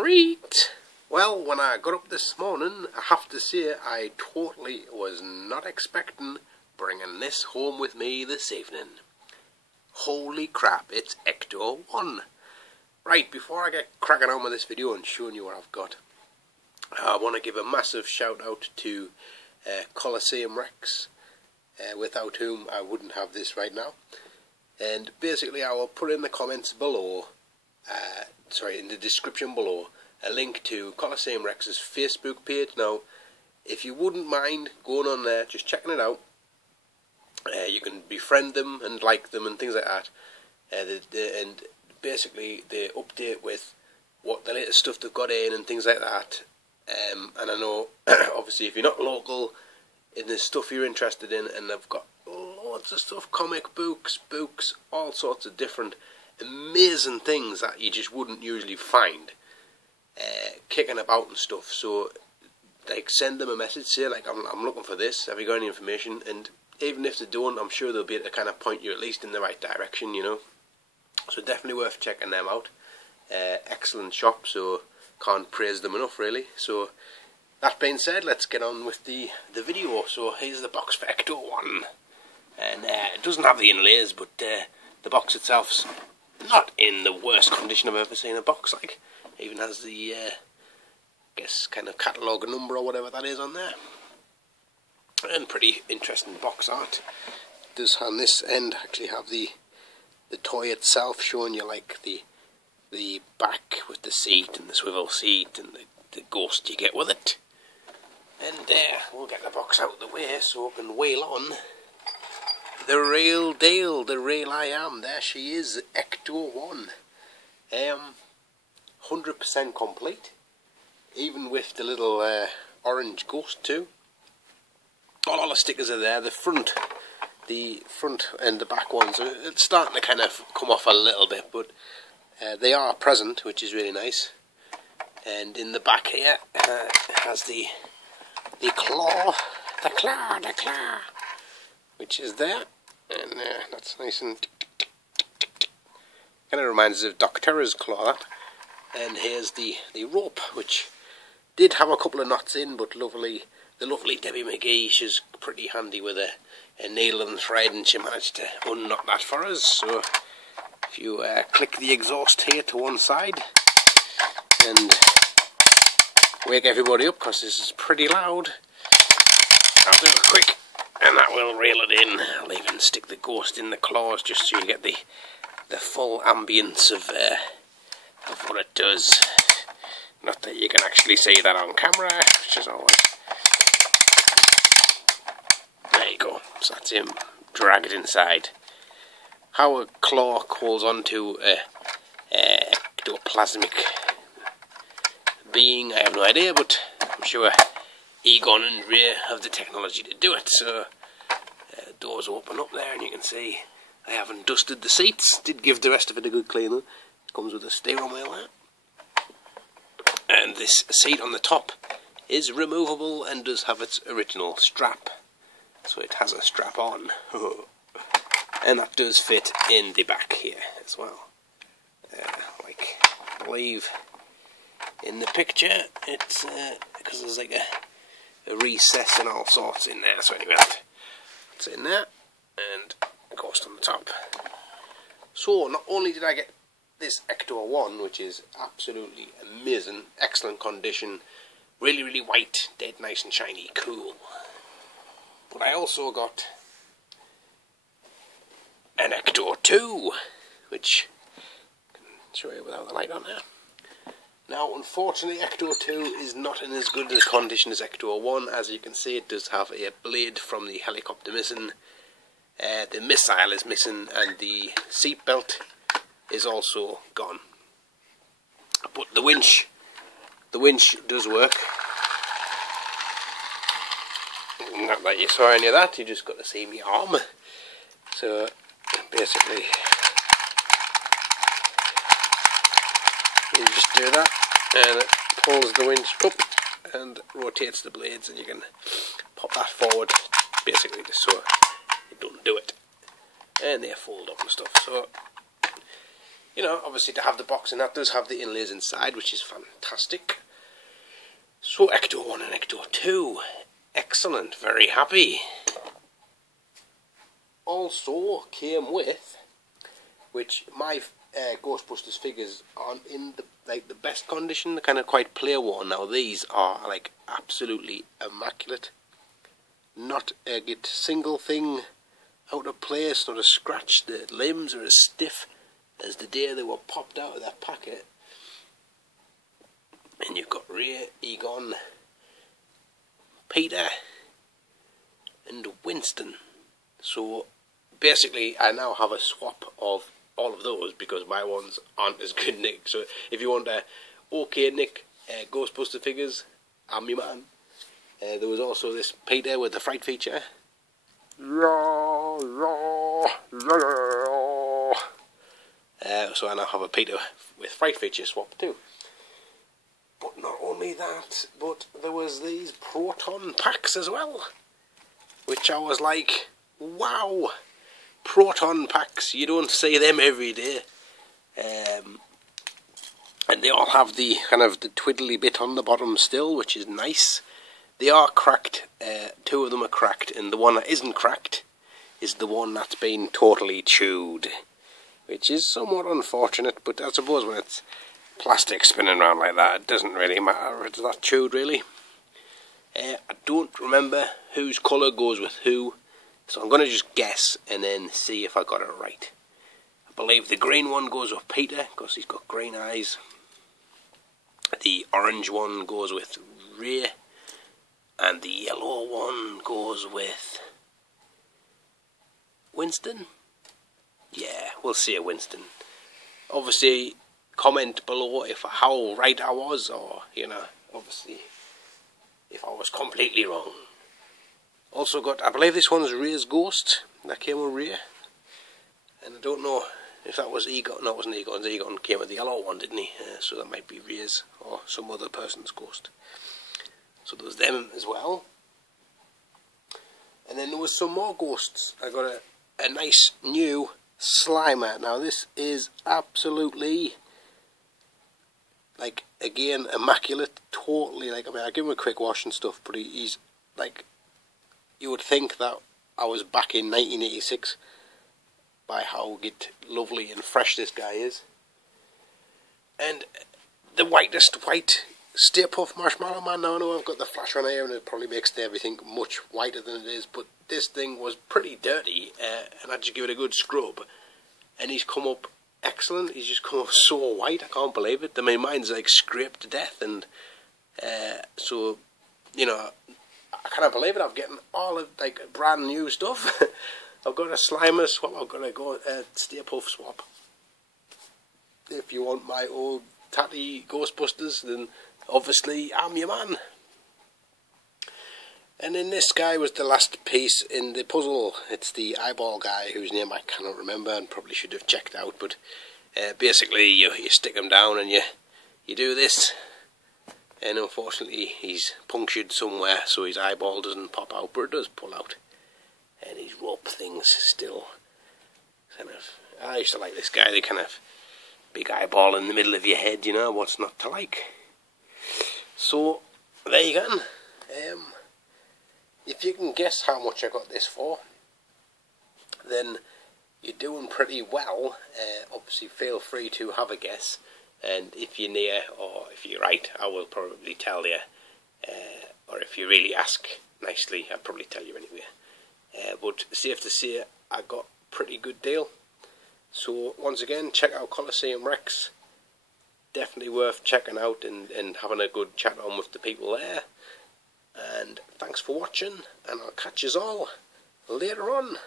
Alright, well, when I got up this morning, I have to say I totally was not expecting bringing this home with me this evening. Holy crap, it's Ecto 1. Right, before I get cracking on with this video and showing you what I've got, I want to give a massive shout out to Coliseum Rex, without whom I wouldn't have this right now. And basically I will put in the comments below, in the description below, a link to Coliseum Rex's Facebook page. Now, if you wouldn't mind going on there, just checking it out, you can befriend them and like them and things like that. And basically they update with what the latest stuff they've got in and things like that. And I know, obviously, if you're not local in the stuff you're interested in, and they've got loads of stuff, comic books, all sorts of different amazing things that you just wouldn't usually find kicking about and stuff. So like, send them a message, say like, I'm looking for this, have you got any information? And even if they don't, I'm sure they'll be able to kind of point you at least in the right direction, you know. So definitely worth checking them out. Excellent shop, so can't praise them enough really. So that being said, let's get on with the video. So here's the box for Ecto 1. And it doesn't have the inlays, but the box itself's not in the worst condition I've ever seen a box like. It even has the, guess, kind of catalogue number or whatever that is on there. And pretty interesting box art. It does on this end actually have the toy itself, showing you like the back with the seat and the swivel seat and the ghost you get with it. And we'll get the box out of the way so we can wheel on the real deal, the real I am. There she is, Ecto 1. 100% complete, even with the little orange ghost too. All the stickers are there. The front and the back ones, it's starting to kind of come off a little bit, but they are present, which is really nice. And in the back here, it has the claw, which is there, and that's nice and kind of reminds us of Doc Terror's claw, that. And here's the rope, which did have a couple of knots in, but the lovely Debbie McGee, she's pretty handy with a needle and thread, and she managed to unknot that for us. So if you click the exhaust here to one side and wake everybody up, because this is pretty loud, I'll do it quick and that will reel it in. I'll even stick the ghost in the claws just so you get the full ambience of what it does. Not that you can actually see that on camera, which is always... There you go, so that's him dragged inside. How a claw holds onto a ectoplasmic being, I have no idea, but I'm sure Egon and Ray have the technology to do it. So doors open up there and you can see I haven't dusted the seats. Did give the rest of it a good clean though. Comes with a steering wheel there. And this seat on the top is removable and does have its original strap. So it has a strap on. And that does fit in the back here as well. Like, I believe in the picture, it's because there's like a recess and all sorts in there. So anyway, that's in there, and ghost on the top. So not only did I get this Ecto 1, which is absolutely amazing, excellent condition, really white, dead nice and shiny, cool, but I also got an Ecto 2, which I can show you without the light on there. Now, unfortunately, Ecto 2 is not in as good a condition as Ecto 1. As you can see, it does have a blade from the helicopter missing, the missile is missing, and the seat belt is also gone. But the winch does work. Not that you saw any of that, you just got to see my arm. So basically, you just do that, and it pulls the winch up and rotates the blades, and you can pop that forward, basically just so it don't do it. And they fold up and stuff. So you know, obviously to have the box, and that does have the inlays inside, which is fantastic. So ecto 1 and ecto 2, excellent, very happy. Also came with, which my Ghostbusters figures aren't in the best condition, they're kind of quite play worn. Now these are like absolutely immaculate, not a single thing out of place, not a scratch. The limbs are as stiff as the day they were popped out of that packet. And you've got Ray, Egon, Peter and Winston. So basically I now have a swap of all of those because my ones aren't as good, Nick. So if you want a OK Nick Ghostbuster figures, I'm your man. There was also this Peter with the fright feature. So I now have a Peter with fright feature swap too. But not only that, but there was these proton packs as well, which I was like, wow, proton packs, you don't see them every day. And they all have the kind of the twiddly bit on the bottom still, which is nice. They are cracked, 2 of them are cracked, and the one that isn't cracked is the one that's been totally chewed, which is somewhat unfortunate, but I suppose when it's plastic spinning around like that, it doesn't really matter if it's that chewed, really. I don't remember whose colour goes with who, so I'm going to just guess and then see if I got it right. I believe the green one goes with Peter, because he's got green eyes. The orange one goes with Ray, and the yellow one goes with Winston? Yeah, we'll see a Winston. Obviously, comment below how right I was, or, you know, obviously, if I was completely wrong. Also got, I believe this one's Ray's Ghost, that came with Ray. And I don't know if that was Egon, no it wasn't Egon's, Egon came with the yellow one, didn't he? So that might be Ray's, or some other person's ghost. So there was them as well. And then there was some more ghosts. I got a nice new Slimer. Now this is absolutely, like, again, immaculate, totally, like, I mean, I give him a quick wash and stuff, but he's, like, you would think that I was back in 1986 by how lovely and fresh this guy is. And the whitest white Stay Puft Marshmallow Man. Now I know I've got the flash on here and it probably makes everything much whiter than it is, but this thing was pretty dirty, and I just give it a good scrub, and he's come up excellent. He's just come up so white, I can't believe it. I mean, mine's like scraped to death, and so, you know, I can't believe it. I'm getting all of, like, brand new stuff. I've got a Slimer swap, I've got a Stay Puft swap. If you want my old tatty Ghostbusters, then obviously I'm your man. And then this guy was the last piece in the puzzle. It's the eyeball guy whose name I cannot remember and probably should have checked out, but basically you stick him down and you do this, and unfortunately he's punctured somewhere so his eyeball doesn't pop out, but it does pull out. And his rope things still kind of, I used to like this guy, the kind of big eyeball in the middle of your head, you know, what's not to like. So there you go. If you can guess how much I got this for, then you're doing pretty well. Obviously feel free to have a guess, and if you're near or if you're right, I will probably tell you, or if you really ask nicely, I'll probably tell you anyway. But safe to say, I got a pretty good deal. So once again, check out Coliseum Rex. Definitely worth checking out and having a good chat on with the people there. And thanks for watching, and I'll catch you all later on.